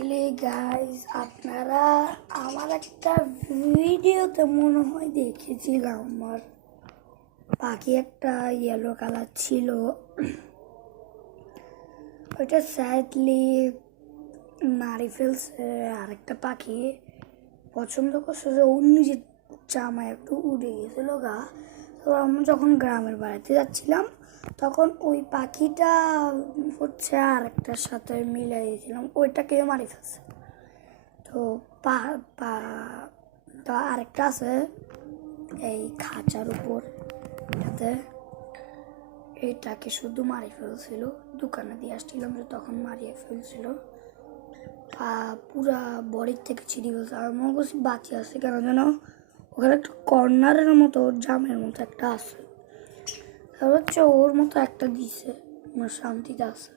Actually guys আপনারা আমার একটা ভিডিওতে মনে হয় দেখেছিলাম আমার পাখি একটা ইয়েলো কালার ছিল, ওইটা স্যাডলি মারি ফেলছে। আরেকটা পাখি পছন্দ করছে যে ওর নিজের জামায় একটু উড়ে গেছিল গা। তো আমরা যখন গ্রামের বাড়িতে যাচ্ছিলাম তখন ওই পাখিটা হচ্ছে আরেকটার সাথে মিলাই দিয়েছিলাম, ওইটাকেও মারি ফেলছে। তো তো আরেকটা আছে এই খাঁচার উপর, এটাতে এইটাকে শুধু মারি ফেলছিল। দোকানে দিয়ে আসছিলাম যে তখন মারিয়ে ফেলছিল, পুরা বডির থেকে ছিঁড়ে ফেলছে। আর মনে করছি বাঁচিয়ে আছে কেন যেন ওখানে একটা কর্নারের মতো জামের মতো একটা আছে, তারপর হচ্ছে ওর মতো একটা দিছে, আমার শান্তিতে আছে।